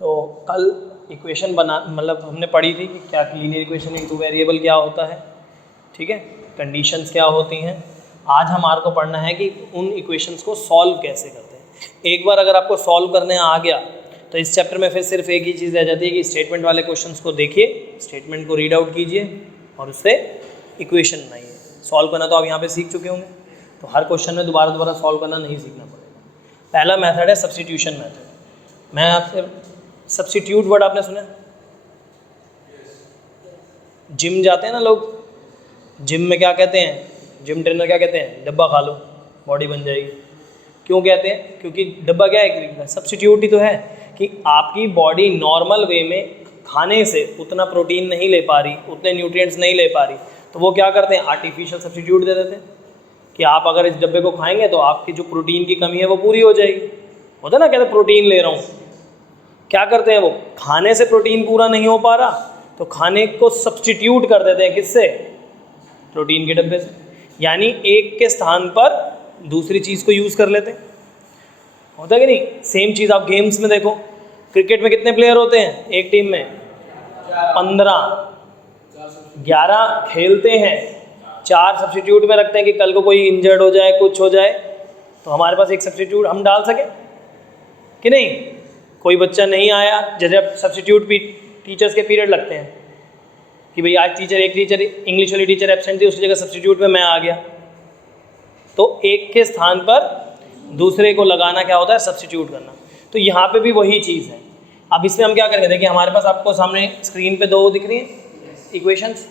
तो कल इक्वेशन बना मतलब हमने पढ़ी थी कि क्या लीनियर इक्वेशन में टू वेरिएबल क्या होता है, ठीक है, कंडीशंस क्या होती हैं। आज हमारे को पढ़ना है कि उन इक्वेशंस को सॉल्व कैसे करते हैं। एक बार अगर आपको सॉल्व करने आ गया तो इस चैप्टर में फिर सिर्फ एक ही चीज़ रह जाती है कि स्टेटमेंट वाले क्वेश्चंस को देखिए, स्टेटमेंट को रीड आउट कीजिए और उससे इक्वेशन बनाइए। सॉल्व करना तो आप यहाँ पे सीख चुके होंगे, तो हर क्वेश्चन में दोबारा सॉल्व करना नहीं सीखना पड़ेगा। पहला मेथड है सब्स्टिट्यूशन मेथड। मैं आपसे सब्स्टिट्यूट वर्ड आपने सुना? जिम जाते हैं ना लोग, जिम में क्या कहते हैं, जिम ट्रेनर क्या कहते हैं, डब्बा खा लो बॉडी बन जाएगी। क्यों कहते हैं? क्योंकि डब्बा क्या है, सब्स्टिट्यूट ही तो है कि आपकी बॉडी नॉर्मल वे में खाने से उतना प्रोटीन नहीं ले पा रही, उतने न्यूट्रिएंट्स नहीं ले पा रही, तो वो क्या करते हैं, आर्टिफिशियल सब्स्टिट्यूट दे देते हैं कि आप अगर इस डब्बे को खाएंगे तो आपकी जो प्रोटीन की कमी है वो पूरी हो जाएगी। होता है ना, कहते प्रोटीन ले रहा हूँ, क्या करते हैं वो, खाने से प्रोटीन पूरा नहीं हो पा रहा तो खाने को सब्स्टिट्यूट कर देते हैं, किससे, प्रोटीन के डब्बे से। यानी एक के स्थान पर दूसरी चीज़ को यूज़ कर लेते हैं। होता है कि नहीं? सेम चीज़ आप गेम्स में देखो, क्रिकेट में कितने प्लेयर होते हैं एक टीम में, 15, 11 खेलते हैं, 4 सब्स्टिट्यूट में रखते हैं कि कल को कोई इंजर्ड हो जाए, कुछ हो जाए तो हमारे पास एक सब्स्टिट्यूट हम डाल सकें कि नहीं। कोई बच्चा नहीं आया, जैसे अब सब्स्टिट्यूट टीचर्स के पीरियड लगते हैं कि भाई आज एक टीचर इंग्लिश वाली टीचर एब्सेंट थी, उसकी जगह सब्स्टिट्यूट में मैं आ गया, तो एक के स्थान पर दूसरे को लगाना क्या होता है, सब्स्टिट्यूट करना। तो यहाँ पे भी वही चीज़ है। अब इसमें हम क्या करेंगे, देखिए हमारे पास आपको सामने स्क्रीन पे 2 दिख रही हैं इक्वेशंस,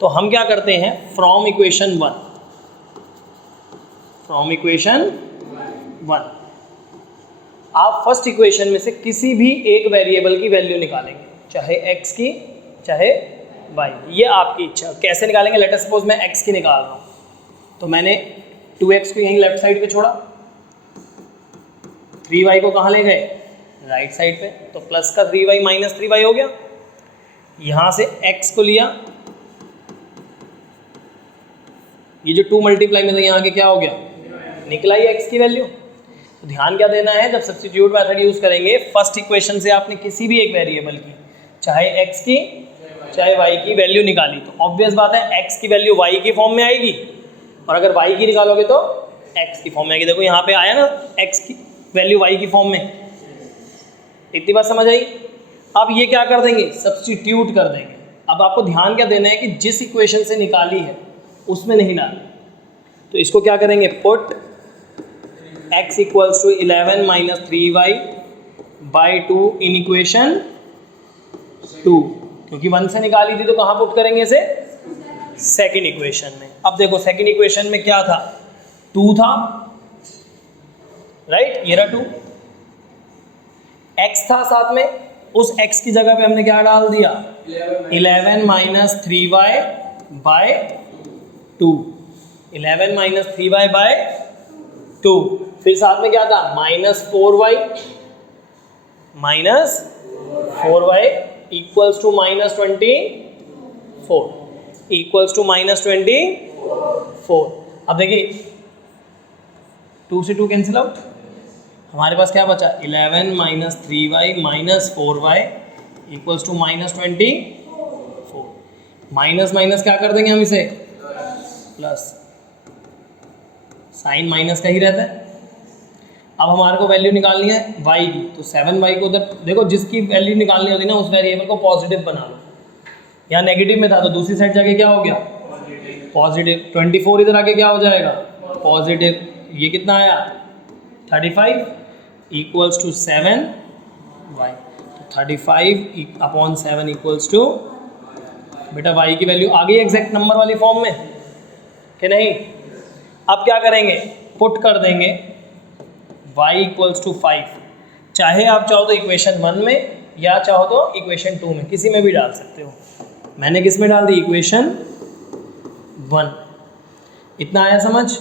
तो हम क्या करते हैं, फ्रॉम इक्वेशन 1 आप फर्स्ट इक्वेशन में से किसी भी एक वेरिएबल की वैल्यू निकालेंगे, चाहे x की चाहे y, ये आपकी इच्छा। कैसे निकालेंगे, लेट अस सपोज मैं x की निकाल रहा हूँ, तो मैंने 2x को यहीं लेफ्ट साइड पे छोड़ा, 3y को कहाँ ले गए, राइट साइड पे, तो प्लस का 3y माइनस 3y हो गया। यहाँ से x को लिया, ये जो 2 मल्टीप्लाई में, तो यहाँ आगे क्या हो गया, निकला ही x की वैल्यू। तो ध्यान क्या देना है, जब सब्स्टिट्यूट मेथड यूज करेंगे, फर्स्ट इक्वेशन से आपने किसी भी एक वेरिएबल की, चाहे x की चाहे y की वैल्यू निकाली, तो ऑब्वियस बात है x की वैल्यू y की फॉर्म में आएगी, और अगर y की निकालोगे तो x की फॉर्म में आएगी। देखो यहाँ पे आया ना, x की वैल्यू y की फॉर्म में, इतनी बात समझ आई। अब ये क्या कर देंगे, सब्स्टिट्यूट कर देंगे। अब आपको ध्यान क्या देना है कि जिस इक्वेशन से निकाली है उसमें नहीं डालना, तो इसको क्या करेंगे, put x equals to 11 minus 3y by 2 in equation 2, क्योंकि 1 से निकाली थी तो कहाँ पुट करेंगे इसे, सेकंड इक्वेशन में। अब देखो सेकंड इक्वेशन में क्या था, 2 था, राइट, ये रहा 2, x था साथ में, उस x की जगह पे हमने क्या डाल दिया, 11 minus 3y bye 2, 11 minus 3y bye 2, फिर साथ में क्या था, minus 4y equals to minus 24, equals to minus 24। अब देखिए 2 से 2 कैंसिल आउट, हमारे पास क्या बचा, 11 minus 3y minus 4y equals to minus 24। Minus minus क्या कर देंगे हम इसे, प्लस, साइन माइनस का ही रहता है। अब हमारे को वैल्यू निकालनी है y की, तो 7y को उधर देखो, जिसकी वैल्यू निकालनी होती है ना उस वेरिएबल को पॉजिटिव बना लो। यहाँ नेगेटिव में था तो दूसरी साइड जाके क्या हो गया, पॉजिटिव। 24 इधर आके क्या हो जाएगा, पॉजिटिव। ये कितना आया, 35 इक्वल्स टू 7y, तो 35 अपॉन 7 इक्वल्स टू, बेटा y की वैल्यू आ गई एग्जैक्ट नंबर वाली फॉर्म में कि नहीं। अब क्या करेंगे, पुट कर देंगे y इक्वल्स टू 5, चाहे आप चाहो तो इक्वेशन 1 में या चाहो तो इक्वेशन 2 में, किसी में भी डाल सकते हो। मैंने किस में डाल दी, इक्वेशन 1। इतना आया समझ।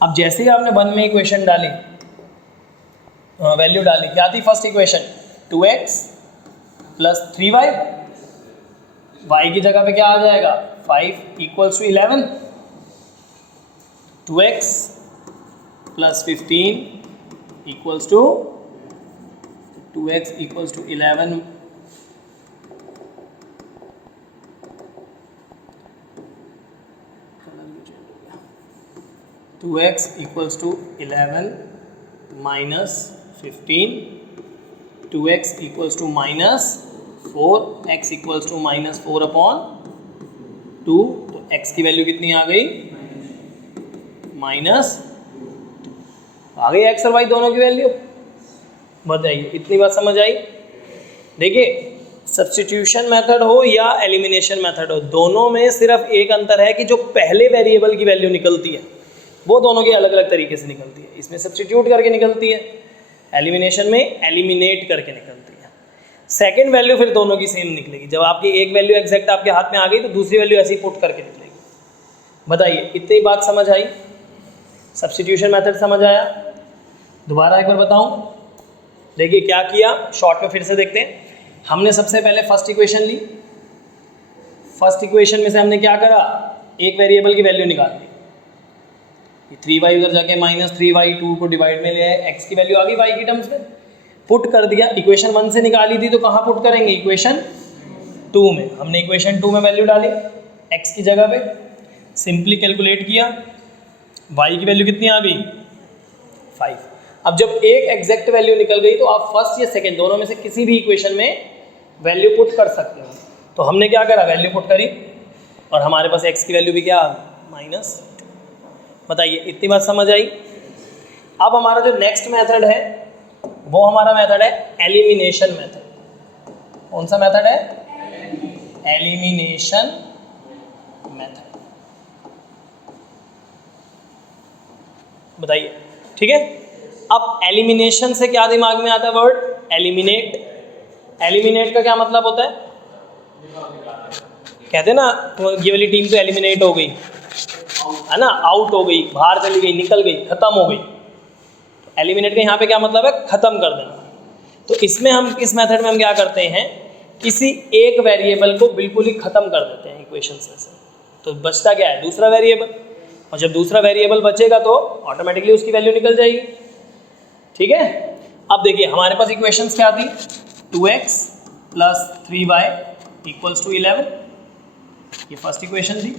अब जैसे ही आपने 1 में इक्वेशन डाली, वैल्यू डाली, क्या थी first equation, 2x plus 3y, y की जगह पे क्या आ जाएगा, 5 equals to 11, 2x plus 15 equals to 2x equals to 11 2x equals to 11 minus 15, 2x equals to minus 4, x equals to minus 4 upon 2, तो x की वैल्यू कितनी आ गई, माइनस आ गई x और y दोनों की वैल्यू। बताइए इतनी बात समझ आई। देखिए सब्स्टिट्यूशन मेथड हो या एलिमिनेशन मेथड हो, दोनों में सिर्फ एक अंतर है कि जो पहले वेरिएबल की वैल्यू निकलती है वो दोनों की अलग अलग तरीके से निकलती है। इसमें सब्स्टिट्यूट करके निकलती है, एलिमिनेशन में एलिमिनेट करके निकलती है। सेकंड वैल्यू फिर दोनों की सेम निकलेगी। जब आपकी एक वैल्यू एग्जैक्ट आपके हाथ में आ गई तो दूसरी वैल्यू ऐसे ही पुट करके निकलेगी। बताइए इतनी बात समझ आई, सब्स्टिट्यूशन मेथड समझ आया। दोबारा एक बार बताऊं, देखिए क्या किया, शॉर्ट में फिर से देखते हैं। हमने सबसे पहले फर्स्ट इक्वेशन ली, फर्स्ट इक्वेशन में से हमने क्या करा, एक वेरिएबल की वैल्यू निकाल ली। 3y उधर जाके माइनस 3y, 2 को डिवाइड में ले आए, x की वैल्यू आ गई y की टर्म्स में, पुट कर दिया। इक्वेशन 1 से निकाली थी तो कहाँ पुट करेंगे, इक्वेशन 2 में। हमने इक्वेशन 2 में वैल्यू डाली x की जगह पे, सिंपली कैलकुलेट किया, y की वैल्यू कितनी आ गई 5। अब जब एक एग्जैक्ट वैल्यू निकल गई तो आप फर्स्ट या सेकंड दोनों में से किसी भी इक्वेशन में वैल्यू पुट कर सकते हो। तो हमने क्या करा, वैल्यू पुट करी और हमारे पास x की वैल्यू भी क्या, माइनस। बताइए इतनी बात समझ आई। अब हमारा जो नेक्स्ट मेथड है वो हमारा मेथड है एलिमिनेशन मेथड। कौन सा मेथड है, एलिमिनेशन मेथड। बताइए ठीक है। अब एलिमिनेशन से क्या दिमाग में आता है वर्ड, एलिमिनेट। एलिमिनेट का क्या मतलब होता है, कहते हैं ना ये वाली टीम तो एलिमिनेट हो गई है ना, आउट हो गई, बाहर चली गई, निकल गई, खत्म हो गई। तो एलिमिनेट का यहाँ पे क्या मतलब है, खत्म कर देना। तो इसमें हम इस मेथड में हम क्या करते हैं, किसी एक वेरिएबल को बिल्कुल ही खत्म कर देते हैं इक्वेशन से। तो बचता क्या है, दूसरा वेरिएबल, और जब दूसरा वेरिएबल बचेगा तो ऑटोमेटिकली उसकी वैल्यू निकल जाएगी। ठीक है। अब देखिए हमारे पास इक्वेशंस क्या थी, 2x plus 3y equals to 11, ये फर्स्ट इक्वेशन थी।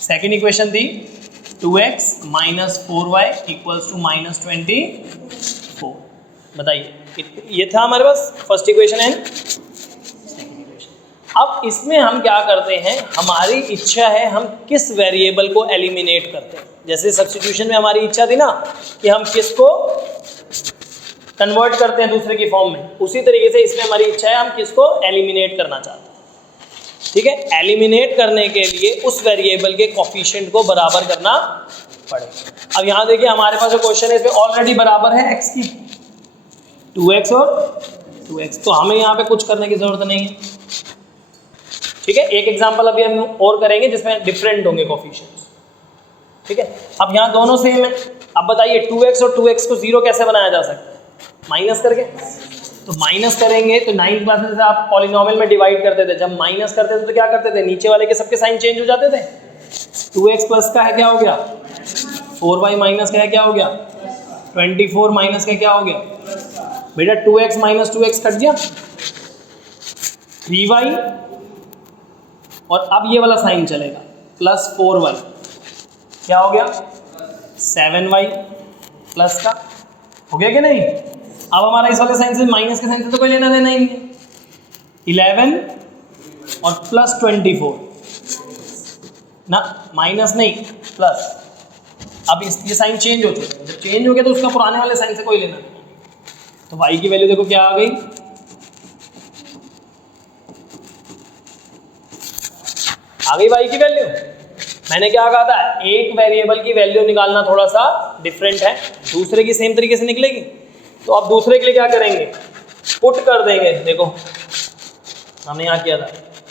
सेकेंड इक्वेशन थी 2x minus 4y equals to minus 24। बताइए ये था हमारे पास first equation and second equation. अब इसमें हम क्या करते हैं, हमारी इच्छा है हम किस वेरिएबल को एलिमिनेट करते हैं। जैसे सब्स्टिट्यूशन में हमारी इच्छा थी ना कि हम किसको कन्वर्ट करते हैं दूसरे की फॉर्म में, उसी तरीके से इसमें हमारी इच्छा है हम किसको एलिमिनेट करना चाहते हैं। ठीक है, एलिमिनेट करने के लिए उस वेरिएबल के कोफिशिएंट को बराबर करना पड़ेगा। अब यहाँ देखिए हमारे पास जो क्वेश्चन है इसमें ऑलरेडी बराबर है x की, 2x और 2x, तो हमें यहाँ पे कुछ करने की जरूरत नहीं है। ठीक है, एक एग्जांपल अभी हम और करेंगे जिसमें डिफरेंट होंगे कोफिशिएंट्स। ठीक है, अब यहाँ दोनों सेम है। अब बताइए 2x और 2x को 0 कैसे बनाया जा सकता है, माइनस करके। तो माइनस करेंगे तो 9th क्लास में आप पॉलिनोमियल में डिवाइड करते थे, जब माइनस करते थे तो क्या करते थे, नीचे वाले के सबके साइन चेंज हो जाते थे। 2x प्लस का है क्या हो गया 4y, माइनस का है क्या हो गया 24, माइनस का क्या हो गया बेटा 2x माइनस 2x कट गया 3y, और अब ये वाला साइन चलेगा प्लस 4y, क्या हो गया 7y प्लस का, हो गया कि नहीं। अब हमारा इस वाले साइन से माइनस के साइन से तो कोई लेना देना ही नहीं है। 11 और प्लस 24 ना, माइनस नहीं प्लस। अब ये साइन चेंज हो चुका है, जब चेंज हो गया तो उसका पुराने वाले साइन से कोई लेना देना नहीं। तो y की वैल्यू देखो क्या आ गई, आ गई y की वैल्यू। मैंने क्या कहा था, एक वेरिएबल की वैल्यू निकालना थोड़ा सा डिफरेंट है, दूसरे की सेम तरीके से निकलेगी। तो अब दूसरे के लिए क्या करेंगे, पुट कर देंगे। देखो हमने यहाँ किया था,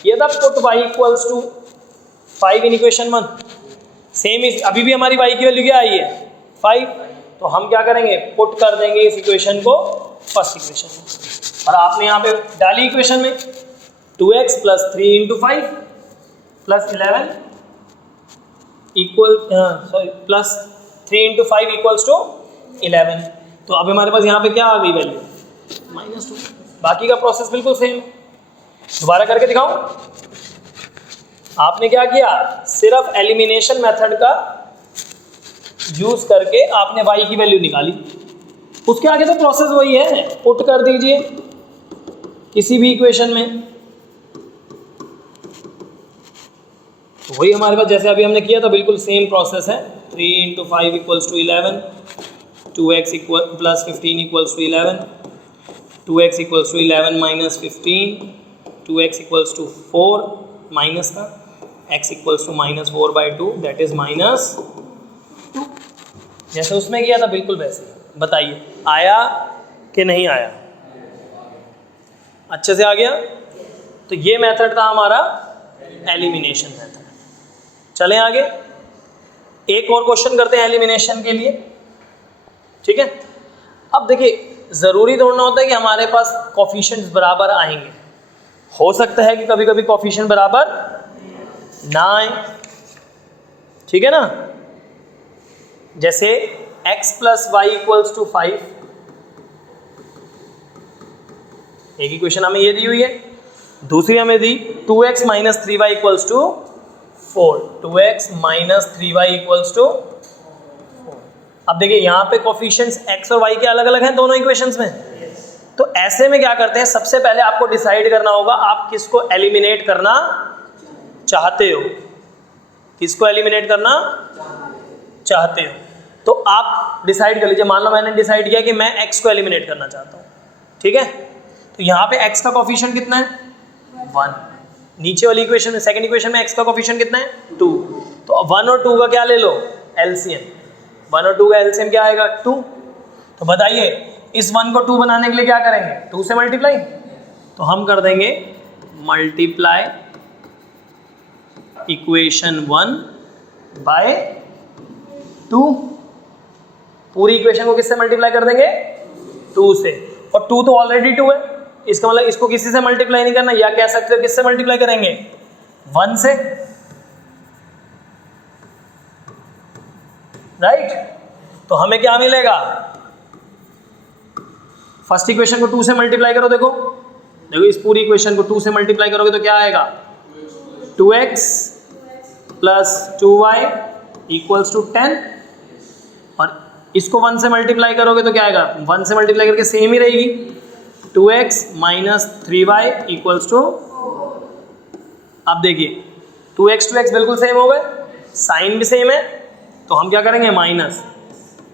ये था put y equals to 5 in equation 1। Same अभी भी हमारी y की वैल्यू क्या आई है 5, तो हम क्या करेंगे, पुट कर देंगे इस इक्वेशन को फर्स्ट इक्वेशन में। और आपने यहाँ पे डाली इक्वेशन में 2x plus 3 into 5 plus 11 equal plus 3 into 5 equals to 11। तो अब हमारे पास यहाँ पे क्या आ गई वैल्यू -2। बाकी का प्रोसेस बिल्कुल सेम। दोबारा करके दिखाऊं? आपने क्या किया, सिर्फ एलिमिनेशन मेथड का यूज करके आपने y की वैल्यू निकाली, उसके आगे तो प्रोसेस वही है, पुट कर दीजिए किसी भी इक्वेशन में। तो वही हमारे पास जैसे अभी हमने किया था बिल्कुल सेम प्रोसेस है। 3 × 5 = 11, 2x + 15 = 11, 2x = 11 - 15, 2x = 4 माइनस का, x = -4/2 दैट इज -2। जैसे उसमें किया था बिल्कुल वैसे। बताइए आया कि नहीं आया? अच्छे से आ गया? तो ये मेथड था हमारा एलिमिनेशन मेथड। चलें आगे, एक और क्वेश्चन करते हैं एलिमिनेशन के लिए, ठीक है। अब देखिए ज़रूरी दौड़ना होता है कि हमारे पास कोफिशिएंट्स बराबर आएंगे, हो सकता है कि कभी कभी कोफिशिएंट बराबर ना आए, ठीक है ना। जैसे x + y = 5, एक इक्वेशन हमें ये दी हुई है, दूसरी हमें दी 2x - 3y = 4, 2x - 3y = 4। अब देखिए यहाँ पे कोफिशिएंट्स x और y के अलग अलग हैं दोनों इक्वेशंस में। तो ऐसे में क्या करते हैं, सबसे पहले आपको डिसाइड करना होगा आप किसको एलिमिनेट करना चाहते हो, किसको एलिमिनेट करना चाहते हो। तो आप डिसाइड कर लीजिए, मान लो मैंने डिसाइड किया कि मैं x को एलिमिनेट करना चाहता हूँ, ठीक है। तो यहाँ पे x का कोफिशिएंट कितना है? 1। नीचे वाली इक्वेशन में, सेकंड इक्वेशन में x का कोफिशिएंट कितना है? 2। तो 1 और 2 का क्या ले लो? एलसीएम। 1 और 2 का एलसीएम क्या आएगा? 2। तो बताइए इस 1 को 2 बनाने के लिए क्या करेंगे? 2 से मल्टीप्लाई। तो हम कर देंगे मल्टीप्लाई इक्वेशन 1 बाय 2। पूरी इक्वेशन को किससे मल्टीप्लाई कर देंगे? 2 से। और 2 तो ऑलरेडी 2 है, इसका मतलब इसको किसी से मल्टीप्लाई नहीं करना, या कह सकते हो किससे मल्टीप्लाई करेंगे? 1 से, राइट। तो हमें क्या मिलेगा? फर्स्ट इक्वेशन को 2 से मल्टीप्लाई करो, देखो देखो इस पूरी इक्वेशन को 2 से मल्टीप्लाई करोगे तो क्या आएगा? 2x + 2y = 10। और इसको 1 से मल्टीप्लाई करोगे तो क्या आएगा? 1 से मल्टीप्लाई करके सेम ही रहेगी, 2x - 3y = अब देखिए 2x बिल्कुल सेम हो गए, साइन भी सेम है, तो हम क्या करेंगे? माइनस,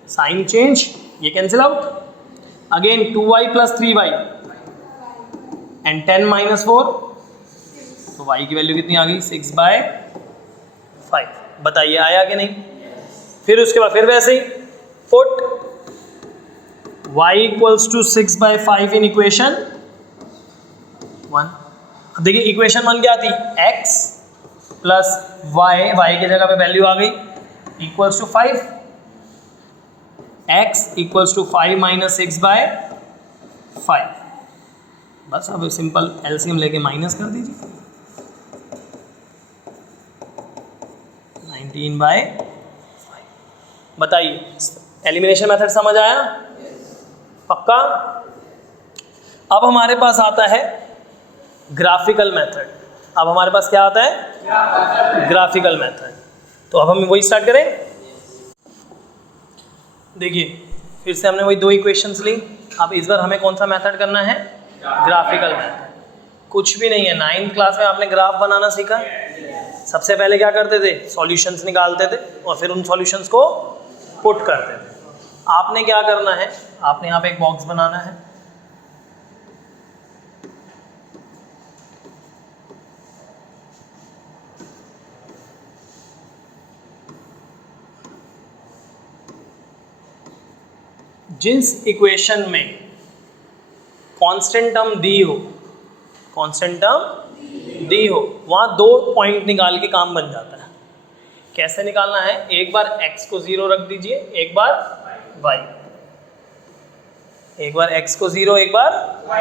साइन चेंज, ये cancel out. Again 2y + 3y and 10 - 4, तो y की वैल्यू कितनी आ गई? 6/5। बताइए आया कि नहीं? फिर उसके बाद फिर वैसे ही पुट y = 6/5 इन इक्वेशन 1। अब देखिए इक्वेशन 1 क्या थी? x + y की जगह पे वैल्यू आ गई = 5, x = 5 - 6/5। बस अब सिंपल एलसीएम लेके माइनस कर दीजिए, 19/5। बताइए एलिमिनेशन मेथड समझ आया? पक्का? अब हमारे पास आता है ग्राफिकल मेथड। अब हमारे पास क्या आता है? Graphical method. तो अब हम वही स्टार्ट करें। देखिए फिर से हमने वही 2 इक्वेशंस ली। अब इस बार हमें कौन सा मेथड करना है? Graphical method. कुछ भी नहीं है, 9th क्लास में आपने ग्राफ बनाना सीखा। सबसे पहले क्या करते थे? सॉल्यूशंस निकालते थे और फिर उन सॉल्यूशंस को पुट करते थे। आपने क्या करना है? आपने यहाँ पे एक बॉक्स बनाना है, जिस इक्वेशन में कांस्टेंट टर्म दी हो, कांस्टेंट टर्म दी हो, वहाँ 2 पॉइंट निकाल के काम बन जाता है। कैसे निकालना है? एक बार x को 0 रख दीजिए, एक बार y, एक बार x को 0, एक बार y।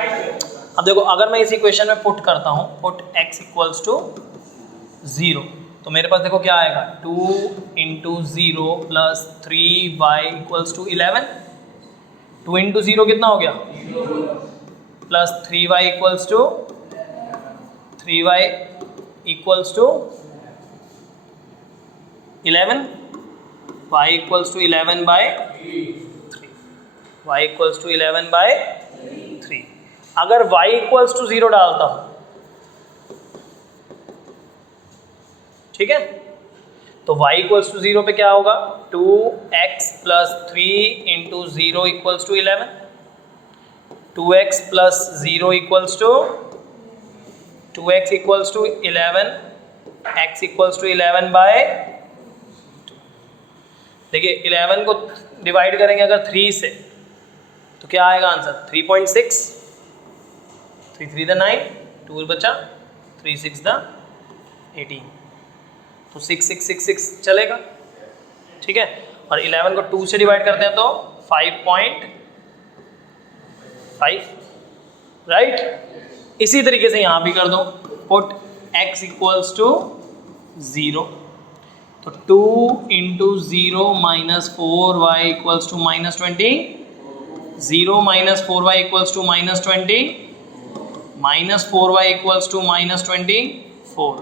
अब देखो अगर मैं इस इक्वेशन में पुट करता हूँ, पुट x = 0, तो मेरे पास देखो क्या आएगा? 2 × 0 + 3y = 11। 2 × 0 कितना हो गया? Plus 3y equals to 3y equals to 11, y equals to 11 by 3, y equals to 11 by 3। अगर y इक्वल्स टू 0 डालता हूं, ठीक है, तो y इक्वल्स टू 0 पे क्या होगा, 2x plus 3 into 0 equals to 11, 2x plus 0 equals to 2x equals to 11, x equals to 11 by 2। देखिए 11 को डिवाइड करेंगे अगर 3 से तो क्या आएगा आंसर, 3.6, 3 3 द 9, 2 बचा, 3 6 द 18, तो 6 6 6 6 चलेगा, ठीक है। और 11 को 2 से डिवाइड करते हैं तो 5.5, राइट। इसी तरीके से यहाँ भी कर दो, पुट x इक्वल्स टू 0, तो 2 into 0 minus 4y equals to minus 20, 0 minus 4y equals to minus 20, minus 4y equals to minus 24,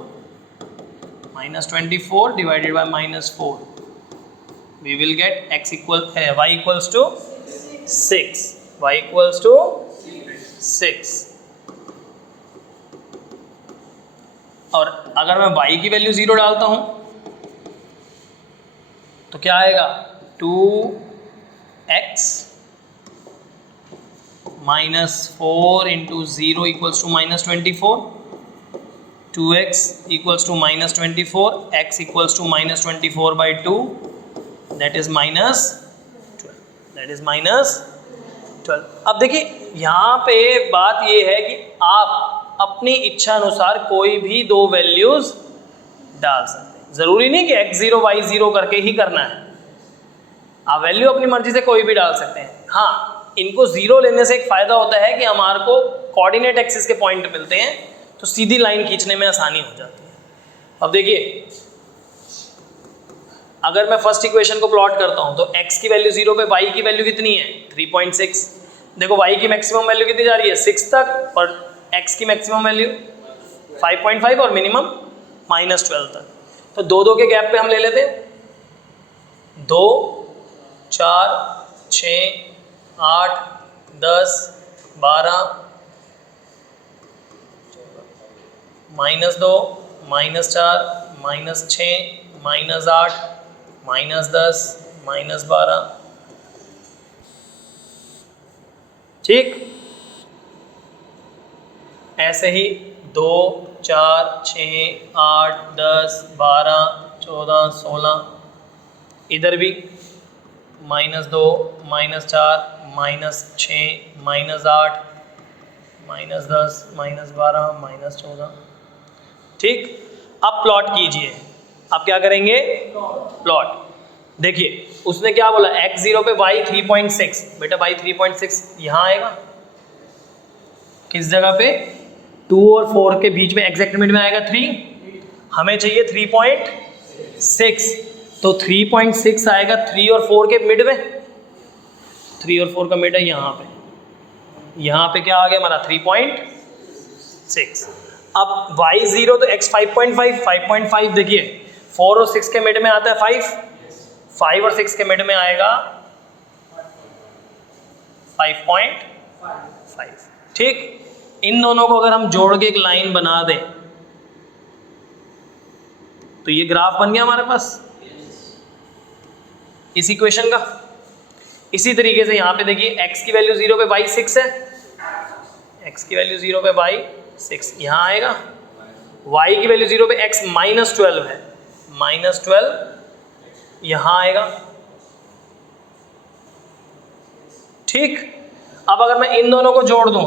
minus 24 divided by minus 4, we will get x equal y equals to 6, y equals to 6। और अगर मैं y की value 0 डालता हूं तो क्या आएगा, 2x minus 4 into 0 equals to minus 24, 2x equals to minus 24, x equals to minus 24 by 2, that is minus 12, that is minus 12। अब देखिए यहाँ पे बात ये है कि आप अपनी इच्छा अनुसार कोई भी दो वैल्यूज डाल सकते हैं, जरूरी नहीं कि x0 y0 करके ही करना है, आप वैल्यू अपनी मर्जी से कोई भी डाल सकते हैं। हाँ, इनको 0 लेने से एक फ़ायदा होता है कि हमारे को कोऑर्डिनेट एक्सिस के पॉइंट मिलते हैं, तो सीधी लाइन खींचने में आसानी हो जाती है। अब देखिए अगर मैं फर्स्ट इक्वेशन को प्लॉट करता हूं तो x की वैल्यू 0 पे y की वैल्यू कितनी है, 3.6। देखो y की मैक्सिमम वैल्यू कितनी जा रही है, 6 तक, और x की मैक्सिमम वैल्यू 5.5 और मिनिमम -12 तक। तो 2 के गैप पे हम ले लेते हैं, 2 4 6 8 10 12 -2 -4 -6 -8 -10 -12, ठीक। ऐसे ही 2 4 6 8 10 12 14 16, इधर भी -2 -4 -6 -8 -10 -12 -14, ठीक। अब प्लॉट कीजिए, अब क्या करेंगे, प्लॉट। देखिए उसने क्या बोला, x0 पे y 3.6, बेटा y 3.6 यहाँ आएगा, किस जगह पे, 2 और 4 के बीच में एग्जैक्ट मिड में आएगा 3, हमें चाहिए 3.6, तो 3.6 आएगा 3 और 4 के मिड में, 3 और 4 का मिड है यहाँ पे, यहाँ पे क्या आ गया हमारा 3.6। अब y0 तो x 5.5, देखिए 4 और 6 के मिड में आता है 5 और 6 के मिड में आएगा 5.5, ठीक। इन दोनों को अगर हम जोड़ के एक लाइन बना दें तो ये ग्राफ बन गया हमारे पास इस इक्वेशन का। इसी तरीके से यहाँ पे देखिए x की वैल्यू 0 पे y 6 है, x की वैल्यू 0 पे y 6 यहाँ आएगा, y की वैल्यू 0 पे x -12 है, -12 यहाँ आएगा, ठीक। अब अगर मैं इन दोनों को जोड़ दूं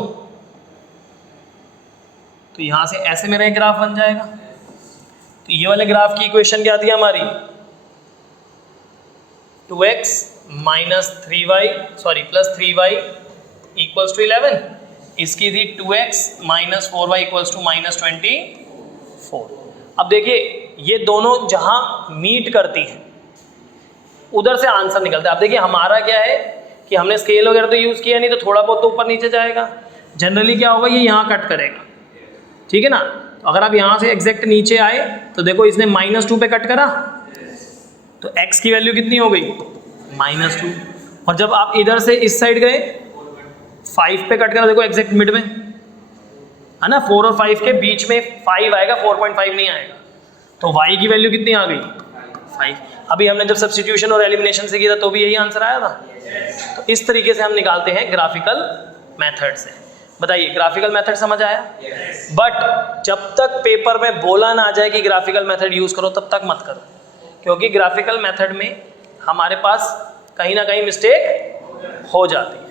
तो यहाँ से ऐसे मेरा एक ग्राफ बन जाएगा। तो ये वाले ग्राफ की इक्वेशन क्या थी हमारी, 2x plus 3y equals to 11, इसकी थी 2x minus 4y equals to -24। अब देखिए ये दोनों जहां मीट करती हैं उधर से आंसर निकलता है। अब देखिए हमारा क्या है कि हमने स्केल वगैरह तो यूज़ किया नहीं, तो थोड़ा बहुत तो ऊपर नीचे जाएगा, जनरली क्या होगा, ये यहाँ कट करेगा, ठीक है ना। तो अगर आप यहाँ से एग्जैक्ट नीचे आए तो देखो इसने -2 पे कट करा, तो x की वैल्यू कितनी हो गई, -2। और जब आप इधर से इस साइड गए 5 पे कट करा, देखो एग्जैक्ट मिड में है ना, 4 और 5 के बीच में 5 आएगा, 4.5 नहीं आएगा। तो y की वैल्यू कितनी आ गई, 5। अभी हमने जब सब्स्टिट्यूशन और एलिमिनेशन से किया था तो भी यही आंसर आया था। तो इस तरीके से हम निकालते हैं ग्राफिकल मेथड से। बताइए ग्राफिकल मेथड समझ आया? बट जब तक पेपर में बोला ना जाए कि ग्राफिकल मेथड यूज करो तब तक मत करो, क्योंकि ग्राफिकल मेथड में हमारे पास कहीं ना कहीं मिस्टेक हो जाती है।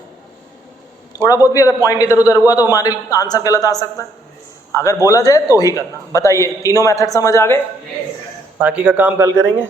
थोड़ा बहुत भी अगर पॉइंट इधर उधर हुआ तो हमारे आंसर गलत आ सकता है। अगर बोला जाए तो ही करना। बताइए तीनों मेथड समझ आ गए? बाकी का काम कल करेंगे।